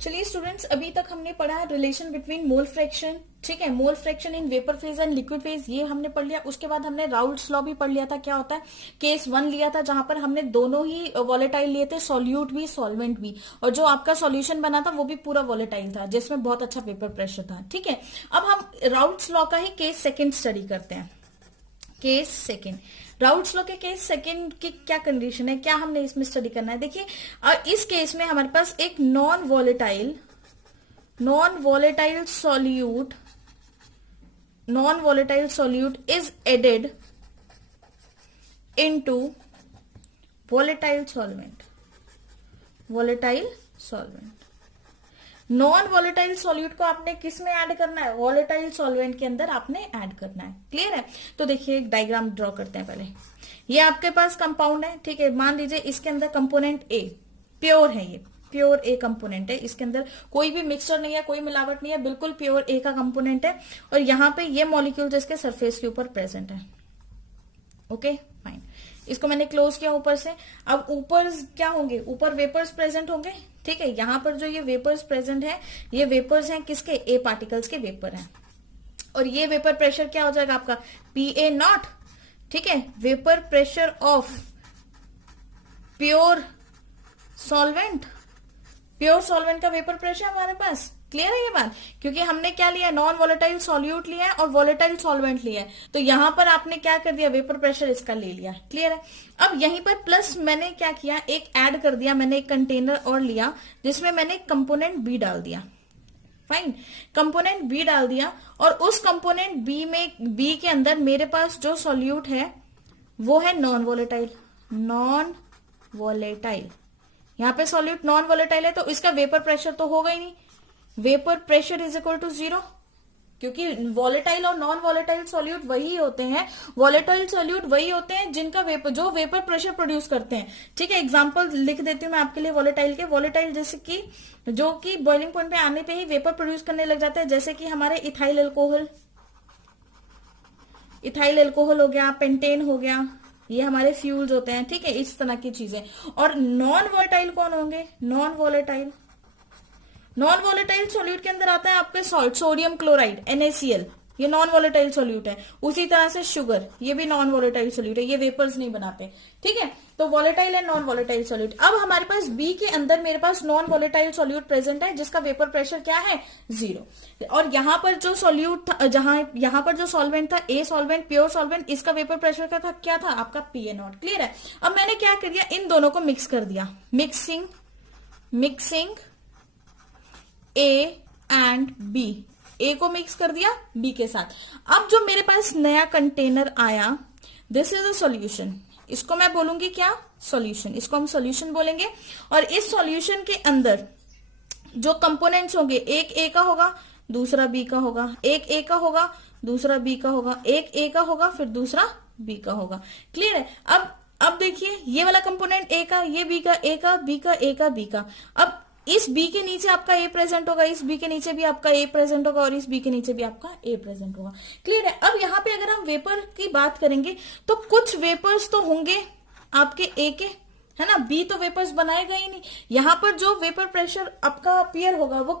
चलिए स्टूडेंट्स, अभी तक हमने पढ़ा है रिलेशन बिटवीन मोल फ्रैक्शन, ठीक है, mole fraction in vapour phase and liquid phase, ये हमने पढ़ लिया। उसके बाद हमने राउल्ट्स लॉ भी पढ़ लिया था। क्या होता है, केस 1 लिया था जहां पर हमने दोनों ही वॉलेटाइल लिए थे, सॉल्यूट भी सॉल्वेंट भी, और जो आपका सॉल्यूशन बना था वो भी पूरा वॉलेटाइल था जिसमें बहुत अच्छा वेपर प्रेशर था। ठीक है, अब हम राउल्ट्स लॉ का ही केस सेकेंड स्टडी करते हैं। केस सेकेंड, राउल्ट्स लॉ के केस सेकेंड की क्या कंडीशन है, क्या हमने इसमें स्टडी करना है। देखिए, इस केस में हमारे पास एक non volatile solute is added into volatile solvent। Non volatile solute को आपने किस में ऐड करना है, वॉलेटाइल सॉल्वेंट के अंदर आपने ऐड करना है। क्लियर है? तो देखिए एक डायग्राम ड्रॉ करते हैं पहले। ये आपके पास कंपाउंड है, ठीक है, मान लीजिए इसके अंदर कंपोनेंट ए प्योर है, ये प्योर ए कंपोनेंट है, इसके अंदर कोई भी मिक्सचर नहीं है, कोई मिलावट नहीं है, बिल्कुल प्योर ए का कंपोनेंट है, और यहाँ पे ये मॉलिक्यूल इसके सरफेस के ऊपर प्रेजेंट है। ओके फाइन, इसको मैंने क्लोज किया ऊपर से। अब ऊपर क्या होंगे, ऊपर वेपर्स प्रेजेंट होंगे। ठीक है, यहां पर जो ये वेपर्स प्रेजेंट है, ये वेपर्स हैं किसके, ए पार्टिकल्स के वेपर हैं, और ये वेपर प्रेशर क्या हो जाएगा आपका, PA0। ठीक है, vapour pressure of pure solvent का वेपर प्रेशर हमारे पास। क्लियर है ये बात, क्योंकि हमने क्या लिया, नॉन वॉलेटाइल सॉल्यूट लिया है और वॉलेटाइल सॉल्वेंट लिया है, तो यहां पर आपने क्या कर दिया, वेपर प्रेशर इसका ले लिया। क्लियर है? अब यहीं पर प्लस मैंने क्या किया, एक ऐड कर दिया, मैंने एक कंटेनर और लिया जिसमें मैंने कंपोनेंट बी डाल दिया। फाइन, कंपोनेंट बी डाल दिया, और उस कंपोनेंट बी के अंदर मेरे पास जो सॉल्यूट है वो है नॉन वॉलेटाइल। यहाँ पे सॉल्यूट नॉन वॉलेटाइल है, तो इसका वेपर प्रेशर तो होगा ही नहीं, vapour pressure is equal to 0, क्योंकि वॉलेटाइल और नॉन वॉलेटाइल सॉल्यूट वही होते हैं, वॉलेटाइल सॉल्यूट वही होते हैं जिनका जो वेपर प्रेशर प्रोड्यूस करते हैं। ठीक है, एग्जांपल लिख देती हूँ मैं आपके लिए वॉलेटाइल के। वॉलेटाइल जैसे कि जो कि बॉइलिंग पॉइंट पे आने पे ही वेपर प्रोड्यूस करने लग जाता है, जैसे कि हमारे इथाइल एल्कोहल हो गया, पेंटेन हो गया, ये हमारे फ्यूल्स होते हैं। ठीक है, इस तरह की चीजें। और नॉन वॉलेटाइल कौन होंगे, नॉन वॉलेटाइल सॉल्यूट के अंदर आता है आपके सॉल्ट, सोडियम क्लोराइड NaCl, ये नॉन वॉलेटाइल सॉल्यूट है। उसी तरह से शुगर, ये भी नॉन वॉलेटाइल सॉल्यूट है, ये वेपर्स नहीं बनाते। ठीक है, तो volatile and non volatile solute. अब हमारे पास बी के अंदर मेरे पास नॉन वॉलेटाइल सॉल्यूट प्रेजेंट है जिसका वेपर प्रेशर क्या है, 0, और यहां पर जो सॉल्यूट था, यहां पर जो सॉल्वेंट था, ए सॉल्वेंट, प्योर सॉल्वेंट, इसका वेपर प्रेशर क्या था आपका, PA0। क्लियर है? अब मैंने क्या कर दिया, इन दोनों को मिक्स कर दिया, mixing A and B, A को मिक्स कर दिया B के साथ। अब जो मेरे पास नया कंटेनर आया, दिस इज अ सॉल्यूशन, इसको मैं बोलूंगी क्या, सॉल्यूशन, इसको हम सॉल्यूशन बोलेंगे। और इस सॉल्यूशन के अंदर जो कंपोनेंट्स होंगे, एक A का होगा, दूसरा B का होगा, एक A का होगा, दूसरा B का होगा, एक A का होगा, फिर दूसरा B का होगा। क्लियर है? अब देखिए, ये वाला कंपोनेंट A का, ये B का, A का, B का, A का, B का। अब इस B के नीचे आपका A प्रेजेंट होगा, इस B के नीचे भी आपका A प्रेजेंट होगा, और इस B के नीचे भी आपका A प्रेजेंट होगा। क्लियर है? अब यहाँ पे अगर हम वेपर की बात करेंगे तो कुछ वेपर्स तो होंगे आपके A के, है ना, B तो वेपर्स बनाएगा ही नहीं। यहाँ पर जो वेपर प्रेशर आपका अपीयर होगा वो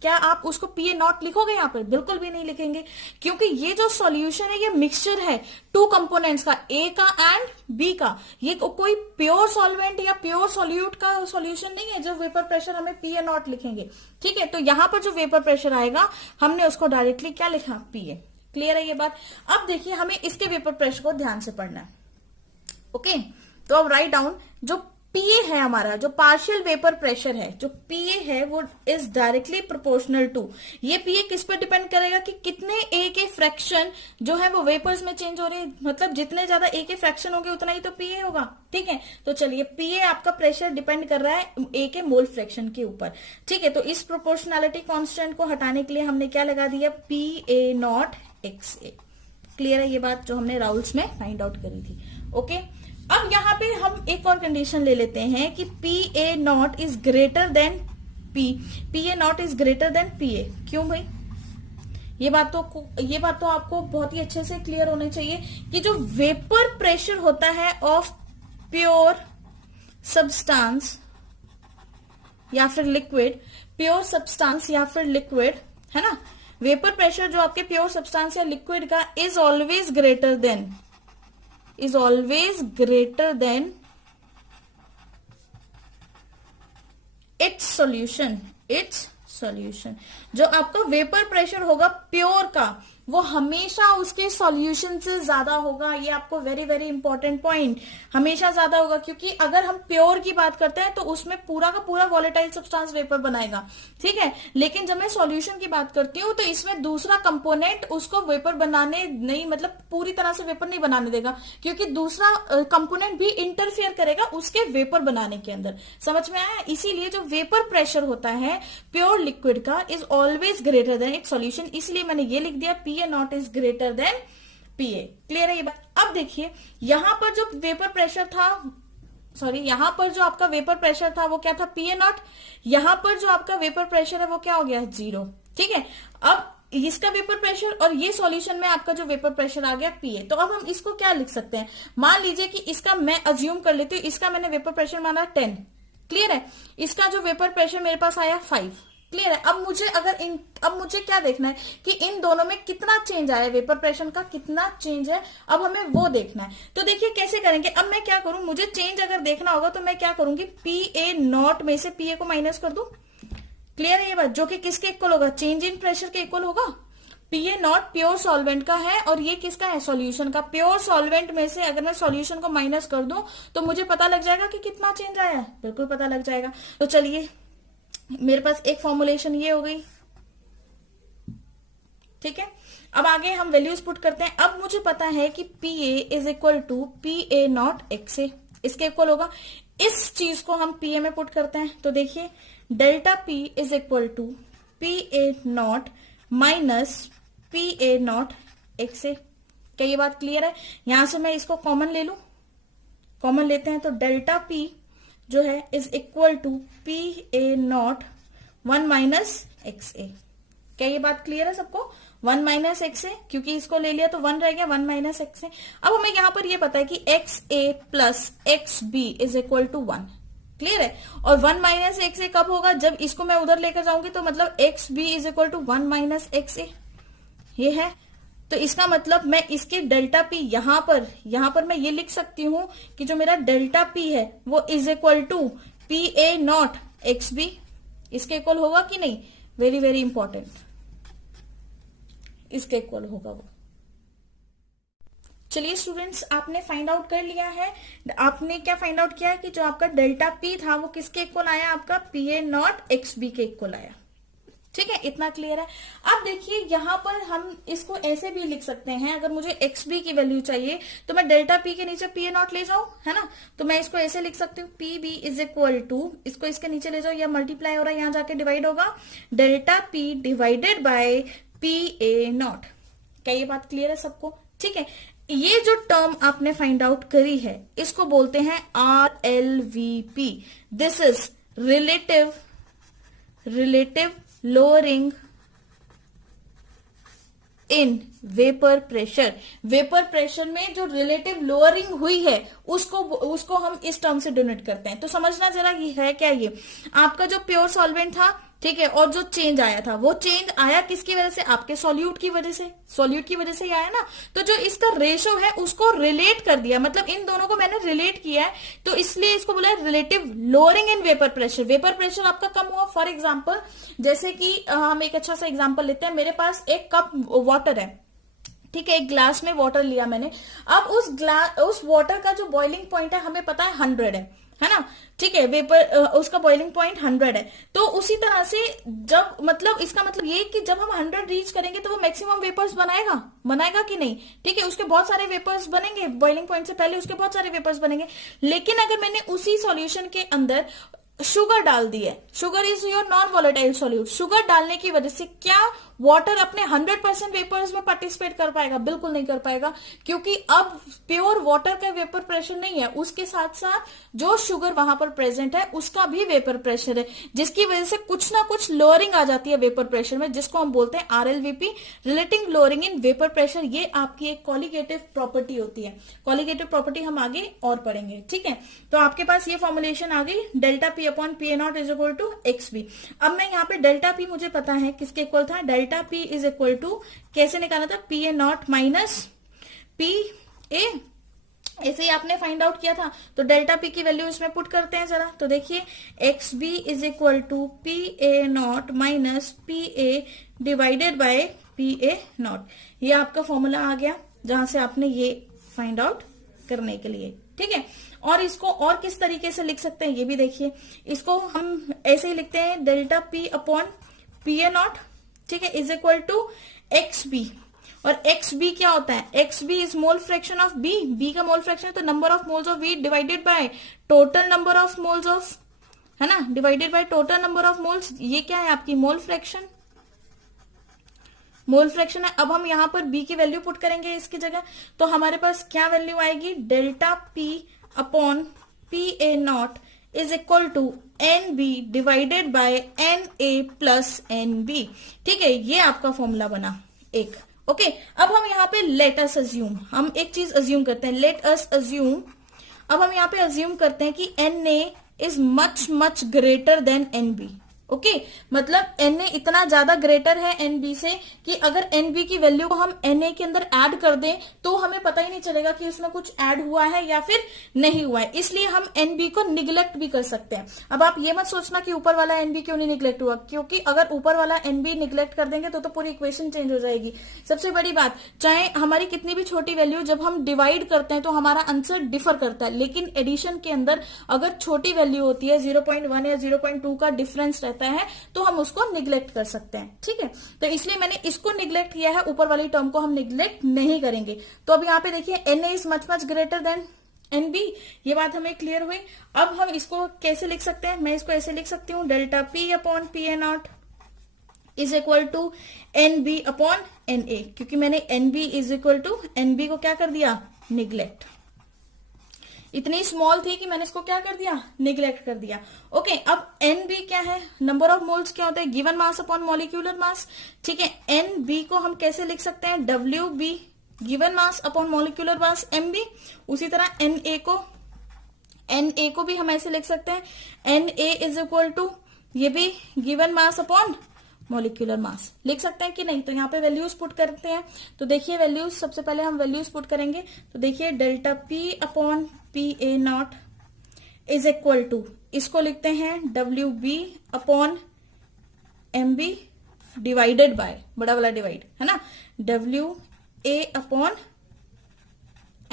क्या आप उसको PA0 लिखोगे यहाँ पर? बिल्कुल भी नहीं लिखेंगे, क्योंकि ये जो सॉल्यूशन है ये मिक्सचर है टू कंपोनेंट्स का, A का एंड B का। ये कोई प्योर सॉल्वेंट या प्योर सॉल्यूट का सॉल्यूशन नहीं है जो वेपर प्रेशर हमें PA0 लिखेंगे। ठीक है, तो यहाँ पर जो वेपर प्रेशर आएगा हमने उसको डायरेक्टली क्या लिखा, PA। क्लियर है ये बात? अब देखिए, हमें इसके वेपर प्रेशर को ध्यान से पढ़ना है। ओके, तो अब राइट डाउन, जो PA है हमारा, जो पार्शियल वेपर प्रेशर है, जो PA है वो इज डायरेक्टली प्रोपोर्शनल टू, ये PA किस पर डिपेंड करेगा कि कितने A के फ्रैक्शन जो है वो वेपर्स में चेंज हो रहे हैं, मतलब जितने ज्यादा A के फ्रैक्शन होंगे उतना ही तो PA होगा। ठीक है, तो चलिए, PA आपका प्रेशर डिपेंड कर रहा है A के मोल फ्रैक्शन के ऊपर। ठीक है, तो इस प्रोपोर्शनैलिटी कांस्टेंट को हटाने के लिए हमने क्या लगा दिया, PA0XA। क्लियर है ये बात, जो हमने राउल्स में फाइंड आउट करी थी। ओके, अब यहां पे हम एक और कंडीशन ले लेते हैं कि PA0 is greater than PA0 is greater than PA। क्यों भाई? ये बात तो आपको बहुत ही अच्छे से क्लियर होनी चाहिए कि जो वेपर प्रेशर होता है ऑफ प्योर सब्सटेंस या फिर लिक्विड, प्योर सब्सटेंस या फिर लिक्विड, है ना, वेपर प्रेशर जो आपके प्योर सब्सटेंस या लिक्विड का is always greater than it's solution. जो आपका वेपर प्रेशर होगा प्योर का वो हमेशा उसके सॉल्यूशन से ज्यादा होगा। ये आपको वेरी वेरी इंपॉर्टेंट पॉइंट, हमेशा ज्यादा होगा, क्योंकि अगर हम प्योर की बात करते हैं तो उसमें पूरा का पूरा वॉलेटाइल सब्सटेंस वेपर बनाएगा, ठीक है। लेकिन जब मैं सॉल्यूशन की बात करती हूँ तो इसमें दूसरा कंपोनेंट उसको वेपर बनाने नहीं, मतलब पूरी तरह से वेपर नहीं बनाने देगा, क्योंकि दूसरा कंपोनेंट भी इंटरफेयर करेगा उसके वेपर बनाने के अंदर। समझ में आया? इसीलिए जो वेपर प्रेशर होता है प्योर लिक्विड का is always greater than it's solution, इसलिए मैंने ये लिख दिया PA not is greater than PA। Clear है ये बात? अब देखिए यहां पर जो वेपर प्रेशर था, सॉरी यहां पर जो आपका वेपर प्रेशर था वो क्या था, PA नॉट। यहां पर जो आपका वेपर प्रेशर है वो क्या हो गया, 0, ठीक है। अब इसका वेपर प्रेशर और ये सॉल्यूशन में आपका जो वेपर प्रेशर आ गया PA। तो अब हम इसको क्या लिख सकते हैं, मान लीजिए कि इसका मैं अज्यूम कर लेती हूँ, इसका मैंने वेपर प्रेशर माना 10, क्लियर है। इसका जो वेपर प्रेशर मेरे पास आया 5, क्लियर है। अब मुझे क्या देखना है कि इन दोनों में कितना चेंज आया, वेपर प्रेशर का कितना चेंज है, अब हमें वो देखना है। तो देखिए कैसे करेंगे। अब मैं क्या करूं, मुझे चेंज अगर देखना होगा तो मैं क्या करूंगी, PA नॉट में से PA को माइनस कर दूं, क्लियर है ये बात, जो कि किसके इक्वल होगा, चेंज इन प्रेशर के इक्वल होगा। PA नॉट प्योर सॉल्वेंट का है और ये किसका है, सॉल्यूशन का। प्योर सॉल्वेंट में से अगर मैं सॉल्यूशन को माइनस कर दूं तो मुझे पता लग जाएगा कि कितना चेंज आया है, बिल्कुल पता लग जाएगा। तो चलिए मेरे पास एक फॉर्मुलेशन ये हो गई, ठीक है। अब आगे हम वैल्यूज पुट करते हैं। अब मुझे पता है कि PA is equal to PA nought XA, इसके इक्वल होगा। इस चीज को हम PA में पुट करते हैं तो देखिए delta P is equal to PA nought minus PA nought XA। क्या ये बात क्लियर है? यहां से मैं इसको कॉमन ले लू, कॉमन लेते हैं तो डेल्टा P जो है is equal to PA nought 1 minus XA। क्या ये बात क्लियर है सबको? 1 माइनस XA, क्योंकि इसको ले लिया तो 1 रह गया, 1 माइनस XA। अब हमें यहां पर ये पता है कि XA plus XB is equal to 1, clear है। और 1 माइनस XA कब होगा, जब इसको मैं उधर लेकर जाऊंगी, तो मतलब XB is equal to 1 minus XA, ये है। तो इसका मतलब मैं इसके डेल्टा P यहां पर मैं ये लिख सकती हूं कि जो मेरा डेल्टा P है वो is equal to PA nought XB, इसके इक्वल होगा कि नहीं, वेरी वेरी इंपॉर्टेंट, इसके इक्वल होगा वो। चलिए स्टूडेंट्स, आपने फाइंड आउट कर लिया है। आपने क्या फाइंड आउट किया है कि जो आपका डेल्टा P था वो किसके इक्वल आया, आपका PA नॉट XB के इक्वल आया, ठीक है। इतना क्लियर है। अब देखिए यहां पर हम इसको ऐसे भी लिख सकते हैं, अगर मुझे XB की वैल्यू चाहिए तो मैं डेल्टा P के नीचे PA नॉट ले जाऊं, है ना। तो मैं इसको ऐसे लिख सकती हूँ, PB इज इक्वल टू, इसको इसके नीचे ले जाओ, या मल्टीप्लाई हो रहा है यहां जाके डिवाइड होगा, delta P divided by PA not. क्या ये बात क्लियर है सबको? ठीक है। ये जो टर्म आपने फाइंड आउट करी है इसको बोलते हैं RLVP। This is relative lowering in vapour pressure. Vapour pressure में जो रिलेटिव लोअरिंग हुई है उसको हम इस टर्म से डिनोट करते हैं। तो समझना जरा ये है क्या, ये आपका जो प्योर सॉल्वेंट था, ठीक है, और जो चेंज आया था वो चेंज आया किसकी वजह से, आपके सॉल्यूट की वजह से, सॉल्यूट की वजह से ही आया ना। तो जो इसका रेशो है उसको रिलेट कर दिया, मतलब इन दोनों को मैंने रिलेट किया है, तो इसलिए इसको बोला relative lowering in vapour pressure. Vapour pressure आपका कम हुआ। फॉर एग्जाम्पल जैसे कि हम एक अच्छा सा एग्जाम्पल लेते हैं, मेरे पास एक कप वाटर है, ठीक है, एक ग्लास में वाटर लिया मैंने। अब उस वाटर का जो बॉइलिंग पॉइंट है हमें पता है 100 है ना, ठीक है, वेपर उसका बॉइलिंग पॉइंट 100 है। तो उसी तरह से जब, मतलब इसका मतलब ये कि जब हम 100 रीच करेंगे तो वो मैक्सिमम वेपर्स बनाएगा कि नहीं, ठीक है, उसके बहुत सारे वेपर्स बनेंगे, बॉइलिंग पॉइंट से पहले उसके बहुत सारे वेपर्स बनेंगे। लेकिन अगर मैंने उसी सॉल्यूशन के अंदर शुगर डाल दी है, sugar is your non volatile solute, sugar डालने की वजह से क्या वाटर अपने 100% वेपर्स में पार्टिसिपेट कर पाएगा? बिल्कुल नहीं कर पाएगा, क्योंकि अब प्योर वाटर का वेपर प्रेशर नहीं है, उसके साथ साथ जो शुगर वहां पर प्रेजेंट है उसका भी वेपर प्रेशर है, जिसकी वजह से कुछ ना कुछ लोअरिंग आ जाती है वेपर प्रेशर में, जिसको हम बोलते हैं RLVP, relative lowering in vapour pressure. ये आपकी एक कॉलिगेटिव प्रॉपर्टी होती है। कॉलिगेटिव प्रॉपर्टी हम आगे और पढ़ेंगे, ठीक है। तो आपके पास ये फॉर्मुलेशन आ गई, delta P upon P A nought is equal to XB। अब मैं यहाँ पे डेल्टा पी मुझे पता है किसके इक्वल था, delta P is equal to कैसे निकाला था, P A nought minus P A, ऐसे ही आपने फाइंड आउट किया था। तो डेल्टा पी की वैल्यू इसमें पुट करते हैं जरा, तो देखिए XB is equal to P A nought minus P A divided by P A nought. ये आपका फॉर्मूला आ गया जहां से आपने ये फाइंड आउट करने के लिए, ठीक है। और इसको और किस तरीके से लिख सकते हैं ये भी देखिए, इसको हम ऐसे ही लिखते हैं, delta P upon P A not, ठीक है, इज इक्वल टू XB। और XB क्या होता है, XB is mole fraction of B, B का मोल फ्रैक्शन है तो number of moles of B divided by total number of moles of, है ना, divided by total number of moles. ये क्या है आपकी मोल फ्रैक्शन, मोल फ्रैक्शन है। अब हम यहां पर B की वैल्यू पुट करेंगे इसकी जगह, तो हमारे पास क्या वैल्यू आएगी, delta P upon P A nought is equal to NB divided by NA plus NB, ठीक है। ये आपका फॉर्मूला बना एक, ओके। अब हम यहाँ पे लेट अस अज्यूम, हम एक चीज अज्यूम करते हैं, लेट अस अज्यूम। अब हम यहाँ पे अज्यूम करते हैं कि NA is much much greater than NB, okay मतलब Na इतना ज्यादा ग्रेटर है NB से कि अगर NB की वैल्यू को हम Na के अंदर ऐड कर दें तो हमें पता ही नहीं चलेगा कि उसमें कुछ ऐड हुआ है या फिर नहीं हुआ है, इसलिए हम NB को निगलेक्ट भी कर सकते हैं। अब आप ये मत सोचना कि ऊपर वाला NB क्यों नहीं निगलेक्ट हुआ, क्योंकि अगर ऊपर वाला NB निगलेक्ट कर देंगे तो पूरी इक्वेशन चेंज हो जाएगी। सबसे बड़ी बात, चाहे हमारी कितनी भी छोटी वैल्यू, जब हम डिवाइड करते हैं तो हमारा आंसर डिफर करता है, लेकिन एडिशन के अंदर अगर छोटी वैल्यू होती है 0.1 या 0.2 का डिफरेंस रहता है तो हम उसको निगलेक्ट कर सकते हैं, ठीक है। तो इसलिए मैंने इसको निगलेक्ट किया है, ऊपर वाली टर्म को हम निगलेक्ट नहीं करेंगे। तो अब यहाँ पे देखिए Na is much much greater than NB, ये बात हमें क्लियर हुई। अब हम इसको कैसे लिख सकते हैं, मैं इसको ऐसे लिख सकती हूँ, delta P upon P A nought is equal to NB upon NA, क्योंकि मैंने NB is equal to NB को क्या कर दिया, निगलेक्ट। इतनी स्मॉल थी कि मैंने इसको क्या कर दिया, निगलेक्ट कर दिया, ओके। अब NB क्या है, नंबर ऑफ मोल्स क्या होता है, given mass upon molecular mass, ठीक है। NB को हम कैसे लिख सकते हैं, WB given mass upon molecular mass MB। उसी तरह NA को भी हम ऐसे लिख सकते हैं, NA इज इक्वल टू, ये भी given mass upon molecular mass लिख सकते हैं कि नहीं। तो यहाँ पे वैल्यूज पुट करते हैं, तो देखिए वैल्यूज, सबसे पहले हम वैल्यूज पुट करेंगे, तो देखिए delta P upon P A nought is equal to, इसको लिखते हैं WB upon MB divided by, बड़ा वाला डिवाइड है ना, WA अपॉन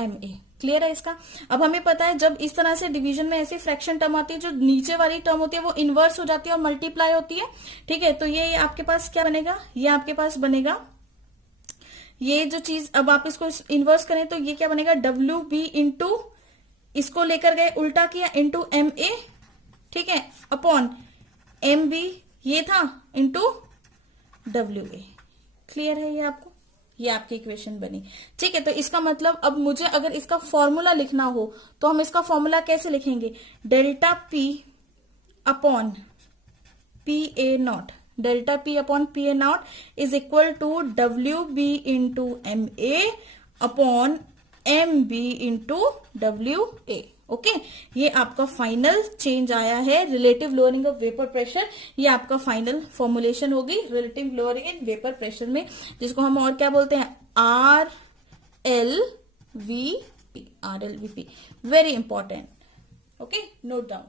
MA। क्लियर है इसका। अब हमें पता है जब इस तरह से डिवीजन में ऐसी फ्रैक्शन टर्म आती है, जो नीचे वाली टर्म होती है वो इनवर्स हो जाती है और मल्टीप्लाई होती है, ठीक है। तो ये आपके पास क्या बनेगा, ये आपके पास बनेगा, ये जो चीज, अब आप इसको इनवर्स करें तो ये क्या बनेगा, WB इंटू, इसको लेकर गए उल्टा किया, इंटू MA, ठीक है, अपॉन MB ये था, इंटू WA। क्लियर है ये आपको, ये आपकी इक्वेशन बनी, ठीक है। तो इसका मतलब अब मुझे अगर इसका फॉर्मूला लिखना हो तो हम इसका फॉर्मूला कैसे लिखेंगे, delta P upon P A nought, delta P upon P A nought is equal to WB into MA upon MB into WA, okay. ये आपका फाइनल चेंज आया है, relative lowering of vapour pressure, ये आपका final formulation होगी relative lowering in vapour pressure में, जिसको हम और क्या बोलते हैं, RLVP, RLVP, very important, okay, note down.